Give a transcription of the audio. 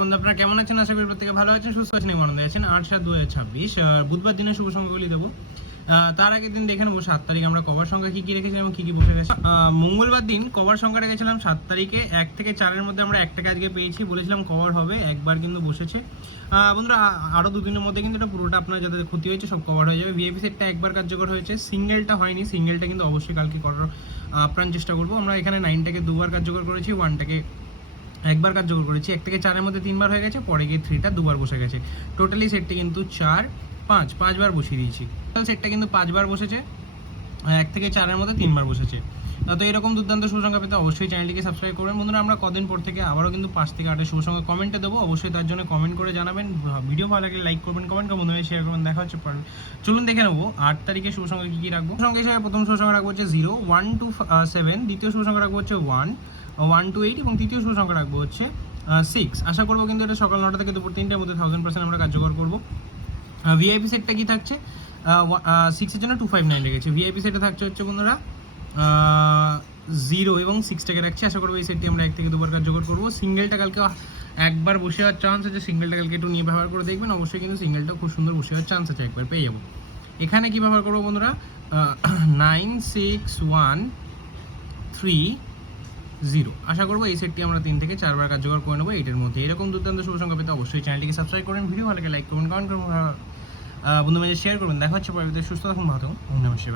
বন্ধু আপনারা কেমন আছেন? আশা করি প্রত্যেকে ভালো আছেন, সুস্থ আছেন এবং আনন্দে আছেন। ৮/৭/২০২৬ বুধবার দিনের শুভ সংখ্যাগুলি দেবো। তার আগের দিন দেখে নেবো ৭ তারিখ আমরা কভার সংখ্যা কী কী রেখেছিলাম এবং কী কী বসে গেছে। মঙ্গলবার দিন কভার সংখ্যা রেখেছিলাম ৭ তারিখে ১ থেকে ৪-এর মধ্যে আমরা একটাকে আজকে পেয়েছি, বলেছিলাম কভার হবে, একবার কিন্তু বসেছে। বন্ধুরা আরও দুদিনের মধ্যে কিন্তু এটা পুরোটা আপনার যাদের ক্ষতি হয়েছে সব কভার হয়ে যাবে। ভিআইপি সেটটা একবার কার্যকর হয়েছে, সিঙ্গেলটা হয়নি। সিঙ্গেলটা কিন্তু অবশ্যই কালকে করার আপ্রাণ চেষ্টা করবো। আমরা এখানে 9টাকে দুবার কার্যকর করেছি, 1টাকে একবার কার্যকর করেছি। 1 থেকে 4-এর মধ্যে 3বার হয়ে গেছে, পরে গিয়ে 3টা দুবার বসে গেছে। টোটালি সেটটি কিন্তু 4-5 বার বসিয়ে দিয়েছি। টোটাল সেটটা কিন্তু 5 বার বসেছে, 1 থেকে 4-এর মধ্যে 3বার বসেছে। তো এরকম দুর্দান্ত শুভসংখ্যা পেতে অবশ্যই চ্যানেলটিকে সাবস্ক্রাইব করবেন। বন্ধুরা আমরা কদিন পর থেকে আবারও কিন্তু 5 থেকে 8-এর শুভসংখ্যা কমেন্টে দেবো, অবশ্যই তার জন্য কমেন্ট করে জানাবেন। ভিডিও ভালো লাগলে লাইক করবেন, কমেন্ট করে বন্ধুদের শেয়ার করবেন। দেখা হচ্ছে পরে। চলুন দেখে নেবো 8 তারিখে শুভসংখ্যা কী কী রাখবো। সংখ্যা হিসেবে প্রথম শুভসংখ্যা রাখবো হচ্ছে 0, 1 to 7, দ্বিতীয় শুভসংখ্যা রাখবো হচ্ছে 1 to 8 এবং তৃতীয় শুভসংখ্যা রাখবো হচ্ছে 6। আশা করবো কিন্তু এটা সকাল 9টা থেকে দুপুর 3টার মধ্যে 1000% আমরা কার্যকর করবো। ভিআইপি সেটটা কি থাকছে? 6-এর জন্য 259 রেখেছে। ভিআইপি সেটে থাকছে হচ্ছে বন্ধুরা 0 এবং 6টাকে রাখছি। আশা করবো এই সেটটি আমরা 1 থেকে দুবার কার্যকর করবো। সিঙ্গেলটা কালকে একবার বসে হওয়ার চান্স আছে, সিঙ্গেলটা কালকে একটু নিয়ে ব্যবহার করে দেখবেন, অবশ্যই কিন্তু সিঙ্গেলটা খুব সুন্দর বসে হওয়ার চান্স আছে, একবার পেয়ে যাবো। এখানে কি ব্যবহার করবো বন্ধুরা? 9-6-1-3-0। আশা করবো এই সেটটি আমরা 3 থেকে 4 বার কার্যকর করে নেবো 8-এর মধ্যে। এরকম দুর্দান্ত শুভ সংখ্যা পেতে অবশ্যই চ্যানেলটিকে সাবস্ক্রাইব করবেন, ভিডিও ভালো লাগে লাইক করবেন, কমেন্ট করবেন, বন্ধু মাঝে শেয়ার করবেন। দেখা হচ্ছে পরবর্তীতে। সুস্থ থাকুন, ভালো থাকুন, নমস্কার।